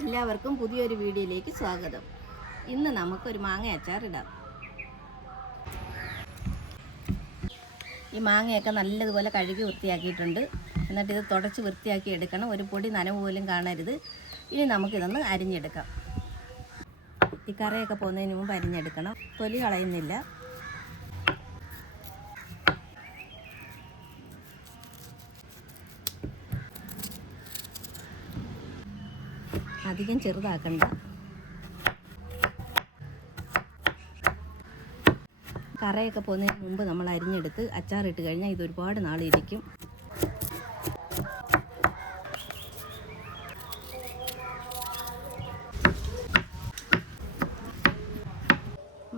എല്ലാവർക്കും പുതിയൊരു വീഡിയോയിലേക്ക് സ്വാഗതം. ഇന്ന് നമുക്കൊരു മാങ്ങ അച്ചാറിടാം ഈ മാങ്ങയൊക്കെ നല്ലതുപോലെ കഴുകി വൃത്തിയാക്കിയിട്ടുണ്ട്. എന്നിട്ട് ഇത് തുടച്ച് വൃത്തിയാക്കി എടുക്കണം. ഒരു പൊടി നനവ് പോലും കാണരുത്. ഇനി നമുക്കിതൊന്ന് അരിഞ്ഞെടുക്കാം. ഈ കറയൊക്കെ പോകുന്നതിന് മുമ്പ് അരിഞ്ഞെടുക്കണം. തൊലി കളയുന്നില്ല. അധികം ചെറുതാക്കണ്ട. കറയൊക്കെ പോകുന്നതിന് മുമ്പ് നമ്മൾ അരിഞ്ഞെടുത്ത് അച്ചാറിട്ട് കഴിഞ്ഞാൽ ഇത് ഒരുപാട് നാൾ ഇരിക്കും.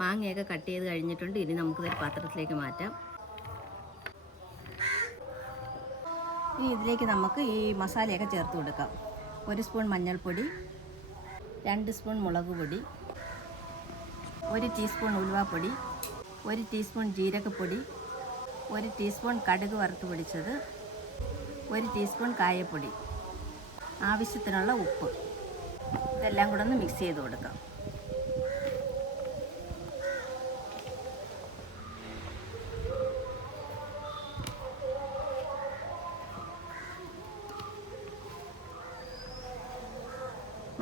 മാങ്ങയൊക്കെ കട്ട് ചെയ്ത് കഴിഞ്ഞിട്ടുണ്ട്. ഇനി നമുക്കിത് പാത്രത്തിലേക്ക് മാറ്റാം. ഇനി ഇതിലേക്ക് നമുക്ക് ഈ മസാലയൊക്കെ ചേർത്ത് കൊടുക്കാം. ഒരു സ്പൂൺ മഞ്ഞൾപ്പൊടി രണ്ട് സ്പൂൺ മുളക് പൊടി ഒരു ടീസ്പൂൺ ഉലുവാപ്പൊടി ഒരു ടീസ്പൂൺ ജീരകപ്പൊടി ഒരു ടീസ്പൂൺ കടുക് വറുത്ത് പൊടിച്ചത് ഒരു ടീസ്പൂൺ കായപ്പൊടി. ആവശ്യത്തിനുള്ള ഉപ്പ്. ഇതെല്ലാം കൂടെ ഒന്ന് മിക്സ് ചെയ്ത് കൊടുക്കാം.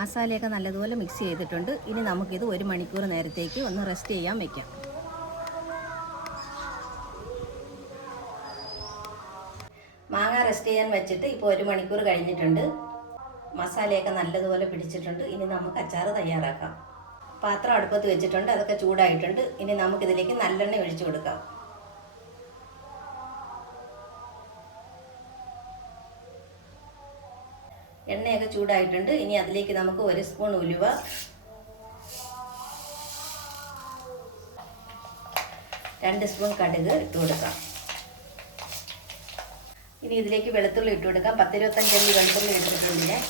മസാലയൊക്കെ നല്ലതുപോലെ മിക്സ് ചെയ്തിട്ടുണ്ട്. ഇനി നമുക്കിത് ഒരു മണിക്കൂർ നേരത്തേക്ക് ഒന്ന് റെസ്റ്റ് ചെയ്യാൻ വെക്കാം. മാങ്ങ റെസ്റ്റ് ചെയ്യാൻ വെച്ചിട്ട് ഇപ്പോൾ ഒരു മണിക്കൂർ കഴിഞ്ഞിട്ടുണ്ട്. മസാലയൊക്കെ നല്ലതുപോലെ പിടിച്ചിട്ടുണ്ട്. ഇനി നമുക്ക് അച്ചാർ തയ്യാറാക്കാം. പാത്രം അടുപ്പത്ത് വെച്ചിട്ടുണ്ട്. അതൊക്കെ ചൂടായിട്ടുണ്ട്. ഇനി നമുക്കിതിലേക്ക് നല്ലെണ്ണ ഒഴിച്ചു കൊടുക്കാം. എണ്ണയൊക്കെ ചൂടായിട്ടുണ്ട്. ഇനി അതിലേക്ക് നമുക്ക് ഒരു സ്പൂൺ ഉലുവ. രണ്ട് സ്പൂൺ കടുക് ഇട്ട് കൊടുക്കാം. ഇനി ഇതിലേക്ക് വെളുത്തുള്ളി ഇട്ട് കൊടുക്കാം. പത്തിരുപത്തഞ്ച് അല്ലി വെളുത്തുള്ളി ഇട്ടിട്ടുണ്ട്. ഞാൻ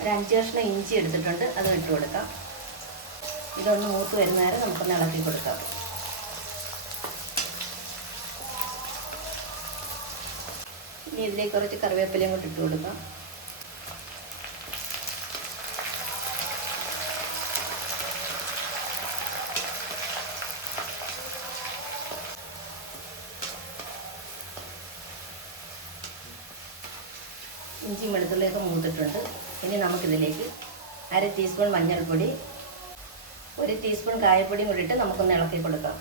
ഒരു അഞ്ച് കഷ്ണം ഇഞ്ചി എടുത്തിട്ടുണ്ട്. അത് ഇട്ട് കൊടുക്കാം. ഇതൊന്ന് മൂത്ത് വരുന്ന നേരം നമുക്കൊന്ന് ഇളക്കി കൊടുക്കാം. ഇനി ഇതിലേക്ക് കുറച്ച് കറിവേപ്പിലയും കൂടി ഇട്ട് കൊടുക്കാം. ഇഞ്ചിയും വെളുത്തുള്ളിയൊക്കെ മൂത്തിട്ടുണ്ട്. ഇനി നമുക്കിതിലേക്ക് അര ടീസ്പൂൺ മഞ്ഞൾപ്പൊടി ഒരു ടീസ്പൂൺ കായപ്പൊടിയും കൂടിയിട്ട് നമുക്കൊന്ന് ഇളക്കി കൊടുക്കാം.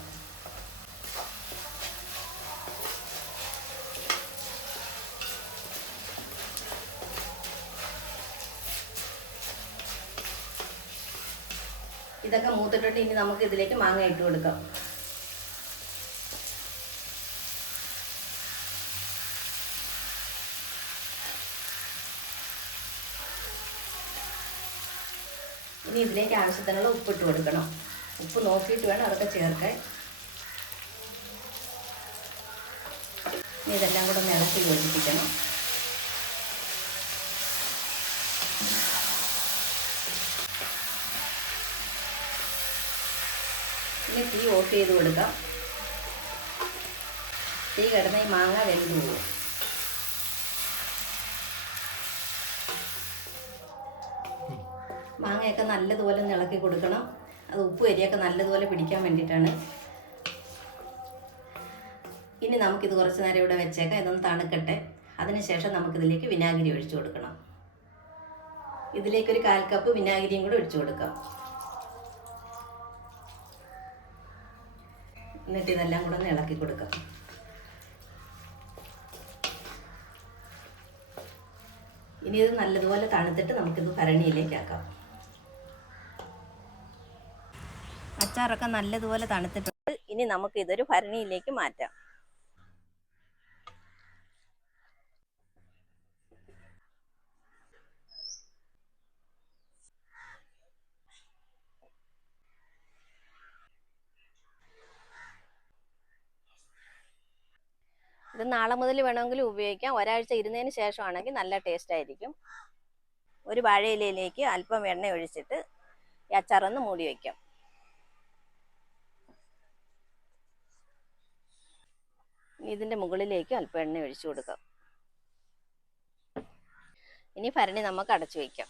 ഇതൊക്കെ മൂത്തിട്ടുണ്ട് ഇനി നമുക്ക് ഇതിലേക്ക് മാങ്ങ ഇട്ട് കൊടുക്കാം. ഇനി ഇതിലേക്ക് ആവശ്യത്തിനുള്ള ഉപ്പിട്ട് കൊടുക്കണം. ഉപ്പ് നോക്കിയിട്ട് വേണം അതൊക്കെ ചേർക്കാൻ. ഇനി ഇതെല്ലാം കൂടെ ഒന്ന് ഇളക്കി യോജിപ്പിക്കണം. ഇനി തീ ഓഫ് ചെയ്ത് കൊടുക്കാം. തീ കിടന്ന ഈ മാങ്ങ വെന്ത് പോകും. മാങ്ങയൊക്കെ നല്ലതുപോലെ ഇളക്കി കൊടുക്കണം. അത് ഉപ്പ് വരിയൊക്കെ നല്ലതുപോലെ പിടിക്കാൻ വേണ്ടിയിട്ടാണ്. ഇനി നമുക്കിത് കുറച്ച് നേരം ഇവിടെ വെച്ചേക്കാം. ഇതൊന്ന് തണുക്കട്ടെ. അതിനുശേഷം നമുക്കിതിലേക്ക് വിനാഗിരി ഒഴിച്ചു കൊടുക്കണം. ഇതിലേക്കൊരു കാൽ കപ്പ് വിനാഗിരിയും കൂടെ ഒഴിച്ചു കൊടുക്കാം. എന്നിട്ട് ഇതെല്ലാം കൂടെ ഒന്ന് ഇളക്കി കൊടുക്കാം. ഇനി ഇത് നല്ലതുപോലെ തണുത്തിട്ട് നമുക്കിത് ഭരണിയിലേക്ക് ആക്കാം. അച്ചാറൊക്കെ നല്ലതുപോലെ തണുത്തിട്ടുണ്ട്. ഇനി നമുക്ക് ഇതൊരു ഭരണിയിലേക്ക് മാറ്റാം. നാളെ മുതൽ വേണമെങ്കിൽ ഉപയോഗിക്കാം. ഒരാഴ്ച ഇരുന്നതിന് ശേഷമാണെങ്കിൽ നല്ല ടേസ്റ്റ് ആയിരിക്കും. ഒരു വാഴയിലയിലേക്ക് അല്പം എണ്ണ ഒഴിച്ചിട്ട് ഈ അച്ചാറൊന്ന് മൂടി വയ്ക്കാം ഇതിന്റെ മുകളിലേക്ക് അല്പം എണ്ണ ഒഴിച്ചു കൊടുക്കാം. ഇനി ഭരണി നമുക്ക് അടച്ചു വയ്ക്കാം